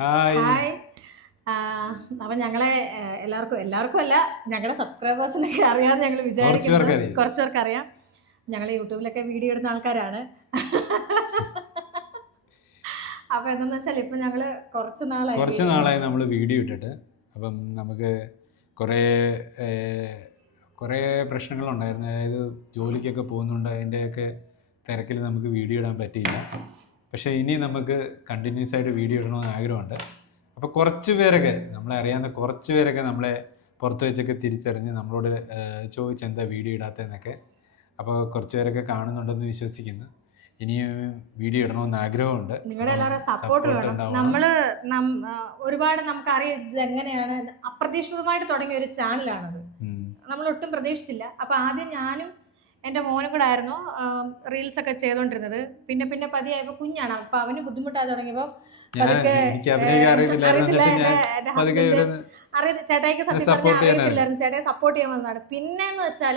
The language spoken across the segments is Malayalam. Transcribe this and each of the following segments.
ഹായ്. ഹായ്. അപ്പം ഞങ്ങളെ എല്ലാവർക്കും അല്ല, ഞങ്ങളുടെ സബ്സ്ക്രൈബേഴ്സിനൊക്കെ അറിയാമെന്ന് ഞങ്ങൾ കുറച്ച് വിചാരിക്കുന്നു. പേർക്കറിയാം. കുറച്ച് പേർക്ക് അറിയാം. ഞങ്ങൾ യൂട്യൂബിലൊക്കെ വീഡിയോ ഇടുന്ന ആൾക്കാരാണ്. അപ്പോൾ എന്താണെന്ന് വെച്ചാൽ ഇപ്പം ഞങ്ങൾ കുറച്ച് കുറച്ച് നാളായി നമ്മൾ വീഡിയോ ഇട്ടിട്ട്. അപ്പം നമുക്ക് കുറേ കുറേ പ്രശ്നങ്ങളുണ്ടായിരുന്നു. അതായത് ജോലിക്കൊക്കെ പോകുന്നുണ്ട്, അതിൻ്റെയൊക്കെ തിരക്കിൽ നമുക്ക് വീഡിയോ ഇടാൻ പറ്റിയില്ല. പക്ഷേ ഇനി നമുക്ക് കണ്ടിന്യൂസ് ആയിട്ട് വീഡിയോ ഇടണമെന്ന് ആഗ്രഹമുണ്ട്. അപ്പോൾ കുറച്ച് പേരൊക്കെ നമ്മളെ അറിയാവുന്ന കുറച്ച് പേരൊക്കെ നമ്മളെ പുറത്ത് വെച്ചൊക്കെ തിരിച്ചറിഞ്ഞ് നമ്മളോട് ചോദിച്ച് എന്താ വീഡിയോ ഇടാത്തതെന്നൊക്കെ. അപ്പോൾ കുറച്ച് പേരൊക്കെ കാണുന്നുണ്ടെന്ന് വിശ്വസിക്കുന്നു. ഇനിയും വീഡിയോ ഇടണമെന്ന് ആഗ്രഹമുണ്ട്. നിങ്ങളുടെ എല്ലാവരും സപ്പോർട്ട് വേണം. ഒരുപാട് നമുക്കറിയാം ഇത് എങ്ങനെയാണ്. അപ്രതീക്ഷിതമായിട്ട് തുടങ്ങിയ ഒരു ചാനലാണത്. നമ്മൾ ഒട്ടും പ്രതീക്ഷിച്ചില്ല. അപ്പോൾ ആദ്യം ഞാനും എൻ്റെ മോനും കൂടെ ആയിരുന്നു റീൽസൊക്കെ ചെയ്തുകൊണ്ടിരുന്നത്. പിന്നെ പതിയായപ്പോൾ കുഞ്ഞാണ്, അപ്പോൾ അവന് ബുദ്ധിമുട്ടായി തുടങ്ങിയപ്പോൾ ചേട്ടായിക്ക് സത്യം അറിയത്തില്ലായിരുന്നു. ചേട്ടായി സപ്പോർട്ട് ചെയ്യാൻ വന്നതാണ്. പിന്നെന്ന് വെച്ചാൽ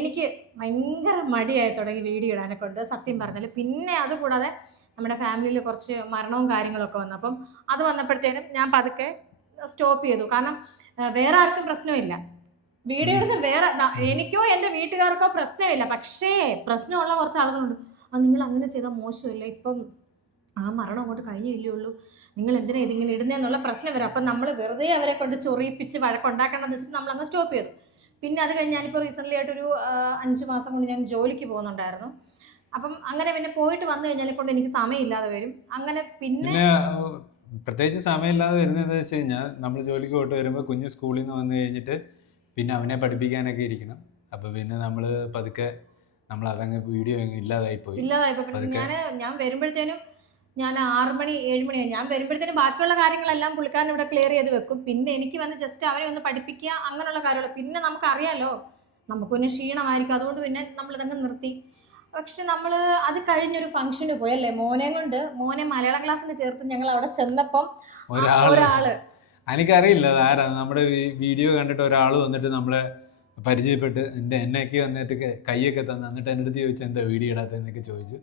എനിക്ക് ഭയങ്കര മടിയായി തുടങ്ങി വീഡിയോ ഇടാനെ കൊണ്ട്, സത്യം പറഞ്ഞാൽ. പിന്നെ അതുകൂടാതെ നമ്മുടെ ഫാമിലിയിൽ കുറച്ച് മരണവും കാര്യങ്ങളൊക്കെ വന്നു. അപ്പം അത് വന്നപ്പോഴത്തേനും ഞാൻ പതുക്കെ സ്റ്റോപ്പ് ചെയ്തു. കാരണം വേറെ ആർക്കും പ്രശ്നമില്ല വീഡിയോ എടുത്ത്, വേറെ എനിക്കോ എൻ്റെ വീട്ടുകാർക്കോ പ്രശ്നമില്ല. പക്ഷേ പ്രശ്നമുള്ള കുറച്ച് ആളുകളുണ്ട്. നിങ്ങൾ അങ്ങനെ ചെയ്താൽ മോശമില്ല, ഇപ്പം ആ മരണം അങ്ങോട്ട് കഴിഞ്ഞില്ലേ ഉള്ളൂ, നിങ്ങൾ എന്തിനാ ഇതിങ്ങനെ ഇടുന്നതെന്നുള്ള പ്രശ്നം വരും. അപ്പം നമ്മൾ വെറുതെ അവരെ കൊണ്ട് ചൊറിയിപ്പിച്ച് വഴക്കുണ്ടാക്കണമെന്ന് വെച്ചിട്ട് നമ്മളങ്ങ് സ്റ്റോപ്പ് ചെയ്തു. പിന്നെ അത് കഴിഞ്ഞ് ഞാനിപ്പോൾ റീസെൻ്റ്ലി ആയിട്ടൊരു 5 മാസം കൊണ്ട് ഞാൻ ജോലിക്ക് പോകുന്നുണ്ടായിരുന്നു. അപ്പം അങ്ങനെ പിന്നെ പോയിട്ട് വന്നു കഴിഞ്ഞാൽ കൊണ്ട് എനിക്ക് സമയമില്ലാതെ വരും. അങ്ങനെ പിന്നെ പ്രത്യേകിച്ച് സമയമില്ലാതെ വരുന്നതെന്ന് വെച്ച് കഴിഞ്ഞാൽ നമ്മൾ ജോലിക്ക് പോയിട്ട് വരുമ്പോൾ കുഞ്ഞ് സ്കൂളിൽ നിന്ന് വന്നു കഴിഞ്ഞിട്ട് പിന്നെ അവനെ പഠിപ്പിക്കാനൊക്കെ ഇരിക്കണം. അപ്പോൾ പിന്നെ നമ്മൾ പതുക്കെ അതങ്ങ് വീഡിയോ ഇല്ലാതായിപ്പോയി. ഞാൻ വരുമ്പോഴത്തേനും ഞാൻ 6 മണി 7 മണിയായി. ഞാൻ വരുമ്പോഴത്തേനും ബാക്കിയുള്ള കാര്യങ്ങളെല്ലാം പുള്ളിക്കാരൻ ഇവിടെ ക്ലിയർ ചെയ്ത് വെക്കും. പിന്നെ എനിക്ക് വന്ന് ജസ്റ്റ് അവനെ ഒന്ന് പഠിപ്പിക്കുക, അങ്ങനെയുള്ള കാര്യങ്ങൾ. പിന്നെ നമുക്കറിയാലോ നമുക്കൊന്ന് ക്ഷീണമായിരിക്കും, അതുകൊണ്ട് പിന്നെ നമ്മളിതങ്ങ് നിർത്തി. പക്ഷെ നമ്മൾ അത് കഴിഞ്ഞൊരു ഫംഗ്ഷന് പോയി അല്ലേ, മോനെ മലയാളം ക്ലാസ്സിൽ ചേർത്ത് ഞങ്ങൾ അവിടെ ചെന്നപ്പം ഒരാള്, എനിക്കറിയില്ല ആരാ, നമ്മുടെ വീഡിയോ കണ്ടിട്ട് ഒരാൾ വന്നിട്ട് നമ്മളെ പരിചയപ്പെട്ട് എന്നെയൊക്കെ വന്നിട്ട് കൈയൊക്കെ തന്നു. എന്നിട്ട് എൻ്റെ അടുത്ത് ചോദിച്ചു എന്താ വീഡിയോ ഇടാത്തതെന്നൊക്കെ ചോദിച്ചു.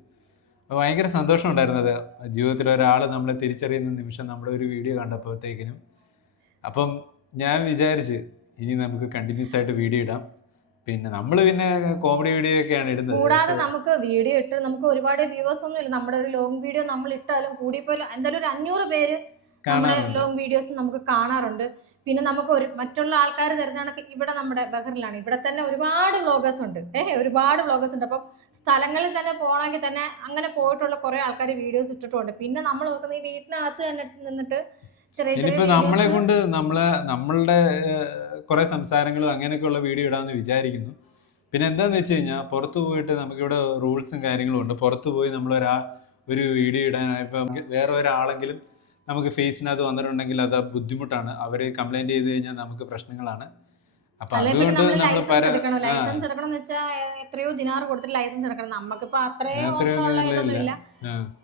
അപ്പോൾ ഭയങ്കര സന്തോഷം ഉണ്ടായിരുന്നത്. ജീവിതത്തിൽ ഒരാൾ നമ്മളെ തിരിച്ചറിയുന്ന നിമിഷം നമ്മുടെ ഒരു വീഡിയോ കണ്ടപ്പോഴത്തേക്കിനും. അപ്പം ഞാൻ വിചാരിച്ച് ഇനി നമുക്ക് കണ്ടിന്യൂസ് ആയിട്ട് വീഡിയോ ഇടാം. പിന്നെ കോമഡി വീഡിയോ ഒക്കെയാണ് ഇടുന്നത്. കൂടാതെ നമുക്ക് വീഡിയോ ഇട്ട് നമുക്ക് ഒരുപാട് വ്യൂവേഴ്സ് ഒന്നും ഇല്ല. നമ്മുടെ ഒരു ലോങ് വീഡിയോ നമ്മൾ ഇട്ടാലും കൂടിപ്പോലും എന്തായാലും ഒരു 500 പേര് ലോങ് വീഡിയോസ് നമുക്ക് കാണാറുണ്ട്. പിന്നെ നമുക്ക് മറ്റുള്ള ആൾക്കാർ തരുന്ന ഇവിടെ നമ്മുടെ ബഹറിലാണ്, ഇവിടെ തന്നെ ഒരുപാട് വ്ളോഗേഴ്സ് ഉണ്ട്. ഒരുപാട് വ്ളോഗേഴ്സ് ഉണ്ട്. അപ്പം സ്ഥലങ്ങളിൽ തന്നെ പോകണമെങ്കിൽ തന്നെ അങ്ങനെ പോയിട്ടുള്ള കുറെ ആൾക്കാർ വീഡിയോസ് ഇട്ടിട്ടുണ്ട്. പിന്നെ നമ്മൾ നോക്കുന്ന ഈ വീട്ടിനകത്ത് തന്നെ നിന്നിട്ട് നമ്മളെ കൊണ്ട് നമ്മളുടെ കുറെ സംസാരങ്ങളും അങ്ങനെയൊക്കെയുള്ള വീഡിയോ ഇടാമെന്ന് വിചാരിക്കുന്നു. പിന്നെ എന്താന്ന് വെച്ച് കഴിഞ്ഞാൽ പുറത്തു പോയിട്ട് നമുക്കിവിടെ റൂൾസും കാര്യങ്ങളും ഉണ്ട്. പുറത്തു പോയി ഒരു വീഡിയോ ഇടാനായപ്പോൾ വേറെ ഒരാളെങ്കിലും നമുക്ക് ഫേസിനകത്ത് വന്നിട്ടുണ്ടെങ്കിൽ അത് ബുദ്ധിമുട്ടാണ്. അവർ കംപ്ലൈന്റ് ചെയ്ത് കഴിഞ്ഞാൽ നമുക്ക് പ്രശ്നങ്ങളാണ്. അപ്പൊ അതുകൊണ്ട് ലൈസൻസ് എടുക്കണം വെച്ചാൽ എത്രയോ ദിനാർ കൊടുത്തിട്ട് ലൈസൻസ് എടുക്കണം. നമുക്കിപ്പോ അത്രയൊന്നുമില്ല.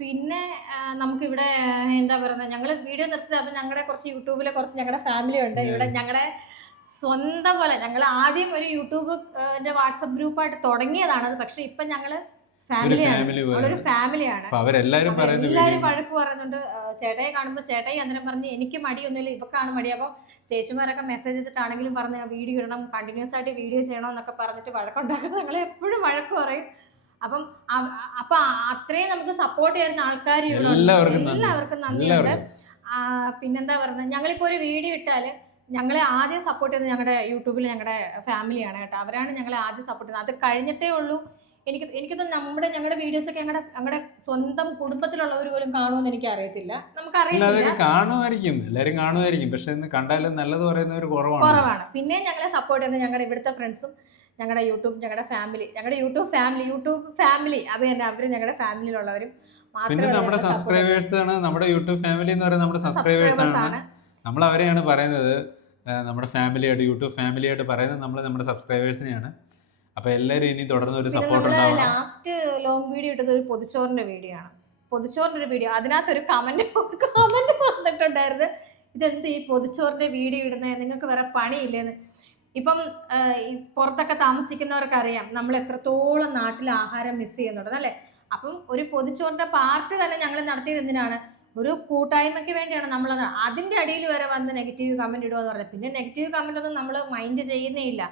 പിന്നെ നമുക്കിവിടെ എന്താ പറയുന്നത്, ഞങ്ങൾ വീഡിയോ നിർത്തി. അപ്പൊ ഞങ്ങളുടെ കുറച്ച് യൂട്യൂബിലെ കുറച്ച് ഞങ്ങളുടെ ഫാമിലി ഉണ്ട് ഇവിടെ. ഞങ്ങളുടെ സ്വന്തം പോലെ ഞങ്ങൾ ആദ്യം ഒരു യൂട്യൂബ് വാട്സപ്പ് ഗ്രൂപ്പായിട്ട് തുടങ്ങിയതാണത്. പക്ഷെ ഇപ്പൊ ഞങ്ങള് ഫാമിലിയാണ്. എല്ലാവരും വഴക്ക് പറയുന്നുണ്ട്. ചേട്ടായി കാണുമ്പോൾ ചേട്ടായി അന്നേരം പറഞ്ഞ് എനിക്ക് മടിയൊന്നുമില്ല, ഇവക്കാണ് മടി. അപ്പോൾ ചേച്ചിമാരൊക്കെ മെസ്സേജ് ചെയ്തിട്ടാണെങ്കിലും പറഞ്ഞ് വീഡിയോ ഇടണം, കണ്ടിന്യൂസ് ആയിട്ട് വീഡിയോ ചെയ്യണം എന്നൊക്കെ പറഞ്ഞിട്ട് വഴക്കുണ്ടാക്കുന്നത്. ഞങ്ങൾ എപ്പോഴും വഴക്ക് പറയും. അപ്പം അത്രയും നമുക്ക് സപ്പോർട്ട് ചെയ്യുന്ന ആൾക്കാർ എല്ലാവർക്കും നന്ദിയുണ്ട്. പിന്നെന്താ പറയുന്നത്, ഞങ്ങളിപ്പോൾ ഒരു വീഡിയോ ഇട്ടാൽ ഞങ്ങളെ ആദ്യം സപ്പോർട്ട് ചെയ്തത് ഞങ്ങളുടെ യൂട്യൂബിൽ ഞങ്ങളുടെ ഫാമിലിയാണ് കേട്ടോ. അവരാണ് ഞങ്ങളെ ആദ്യം സപ്പോർട്ട് ചെയ്യുന്നത്. അത് കഴിഞ്ഞിട്ടേ ഉള്ളൂ എനിക്കത് ഞങ്ങളുടെ വീഡിയോസ് ഒക്കെ ഞങ്ങളുടെ സ്വന്തം കുടുംബത്തിലുള്ളവർ പോലും കാണുമെന്ന് എനിക്ക് അറിയത്തില്ല. നമുക്കറിയില്ല, കാണുമായിരിക്കും, എല്ലാവരും കാണുമായിരിക്കും. പക്ഷെ കണ്ടാലും നല്ലത് പറയുന്നവർ കുറവാണ്. പിന്നെ ഞങ്ങളെ സപ്പോർട്ട് ചെയ്യുന്നത് ഞങ്ങളുടെ ഇവിടുത്തെ ഫ്രണ്ട്സും ഞങ്ങളുടെ യൂട്യൂബ് ഫാമിലി അത് തന്നെ. അവര് ഞങ്ങളുടെ ഫാമിലിയിലുള്ളവരും. പിന്നെ നമ്മുടെ സബ്സ്ക്രൈബേഴ്സ് ആണ് നമ്മുടെ യൂട്യൂബ് ഫാമിലി എന്ന് പറയുന്നത്. നമ്മുടെ സബ്സ്ക്രൈബേഴ്സ് ആണ്. നമ്മൾ അവരെയാണ് പറയുന്നത് നമ്മുടെ ഫാമിലിയായിട്ട്, യൂട്യൂബ് ഫാമിലിയായിട്ട് പറയുന്നത് നമ്മുടെ സബ്സ്ക്രൈബേഴ്സിനെയാണ്. അപ്പൊ എല്ലാവരും ഇനി തുടർന്ന് ഒരു സപ്പോർട്ട് ഉണ്ടാവും. ലാസ്റ്റ് ലോങ് വീഡിയോ ഇട്ടത് ഒരു പൊതിച്ചോറിന്റെ വീഡിയോ. അതിനകത്തൊരു കമന്റ് വന്നിട്ടുണ്ടായിരുന്നു, ഇതെന്ത് ഈ പൊതിച്ചോറിന്റെ വീഡിയോ ഇടുന്നത്, നിങ്ങൾക്ക് വേറെ പണിയില്ലേന്ന്. ഇപ്പം പുറത്തൊക്കെ താമസിക്കുന്നവർക്കറിയാം നമ്മൾ എത്രത്തോളം നാട്ടിൽ ആഹാരം മിസ് ചെയ്യുന്നുണ്ട് അല്ലേ. അപ്പം ഒരു പൊതിച്ചോറിന്റെ പാർട്ടി തന്നെ ഞങ്ങൾ നടത്തിയത് എന്തിനാണ്, ഒരു കൂട്ടായ്മയ്ക്ക് വേണ്ടിയാണ് നമ്മളത്. അതിൻ്റെ അടിയിൽ വരെ വന്ന് നെഗറ്റീവ് കമൻറ്റ് ഇടുക എന്ന് പറഞ്ഞത്. പിന്നെ നെഗറ്റീവ് കമൻ്റ് ഒന്നും നമ്മൾ മൈൻഡ് ചെയ്യുന്നേ ഇല്ല.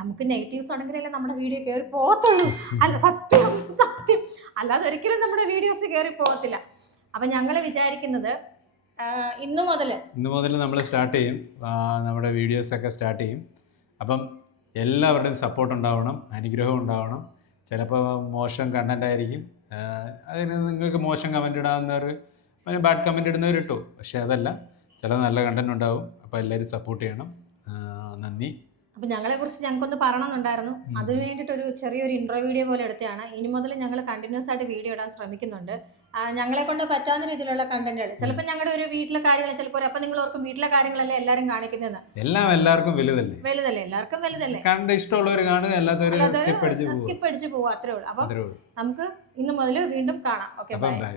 നമുക്ക് നെഗറ്റീവ്സ് ഉണ്ടെങ്കിലല്ലേ നമ്മുടെ വീഡിയോ കയറി പോകത്തുള്ളൂ. അല്ല, സത്യം സത്യം, അല്ലാതെ ഒരിക്കലും നമ്മുടെ വീഡിയോസ് കയറി പോകത്തില്ല. അപ്പം ഞങ്ങൾ വിചാരിക്കുന്നത് ഇന്ന് മുതൽ നമ്മൾ സ്റ്റാർട്ട് ചെയ്യും, നമ്മുടെ വീഡിയോസൊക്കെ സ്റ്റാർട്ട് ചെയ്യും. അപ്പം എല്ലാവരുടെയും സപ്പോർട്ട് ഉണ്ടാവണം, അനുഗ്രഹം ഉണ്ടാവണം. ചിലപ്പോൾ മോശം കണ്ടൻ്റ് ആയിരിക്കും, അതിന് നിങ്ങൾക്ക് മോശം കമൻ്റ് ഇടാവുന്നവർ, അതിന് ബാഡ് കമൻ്റ് ഇടുന്നവർ ഇട്ടു. പക്ഷേ അതല്ല, ചില നല്ല കണ്ടന്റ് ഉണ്ടാവും. അപ്പോൾ എല്ലാവരും സപ്പോർട്ട് ചെയ്യണം. നന്ദി. അപ്പം ഞങ്ങളെക്കുറിച്ച് ഞങ്ങൾക്കൊന്ന് പറയണമെന്നുണ്ടായിരുന്നു. അതിന് വേണ്ടിയിട്ടൊരു ചെറിയൊരു ഇൻട്രോ വീഡിയോ പോലെ എടുത്തതാണ്. ഇനി മുതൽ ഞങ്ങൾ കണ്ടിന്യൂസ് ആയിട്ട് വീഡിയോ ഇടാൻ ശ്രമിക്കുന്നുണ്ട്. ഞങ്ങളെ കൊണ്ട് പറ്റാവുന്ന രീതിയിലുള്ള കണ്ടന്റുകൾ. ചിലപ്പോൾ ഞങ്ങളുടെ ഒരു വീട്ടിലെ കാര്യങ്ങൾ ചിലപ്പോൾ, അപ്പം നിങ്ങൾ ഓർക്കും വീട്ടിലെ കാര്യങ്ങളല്ലേ എല്ലാവരും കാണിക്കുന്നതെന്ന്. എല്ലാവർക്കും വലുതല്ലേ, എല്ലാവർക്കും വലുതല്ലേ. കണ്ട് ഇഷ്ടമുള്ളവർ കാണുക, അല്ലാത്തവർ സ്കിപ്പ് അടിച്ച് പോകുക, അത്രേ ഉള്ളൂ. അപ്പം നമുക്ക് ഇന്ന് മുതൽ വീണ്ടും കാണാം. Okay, by.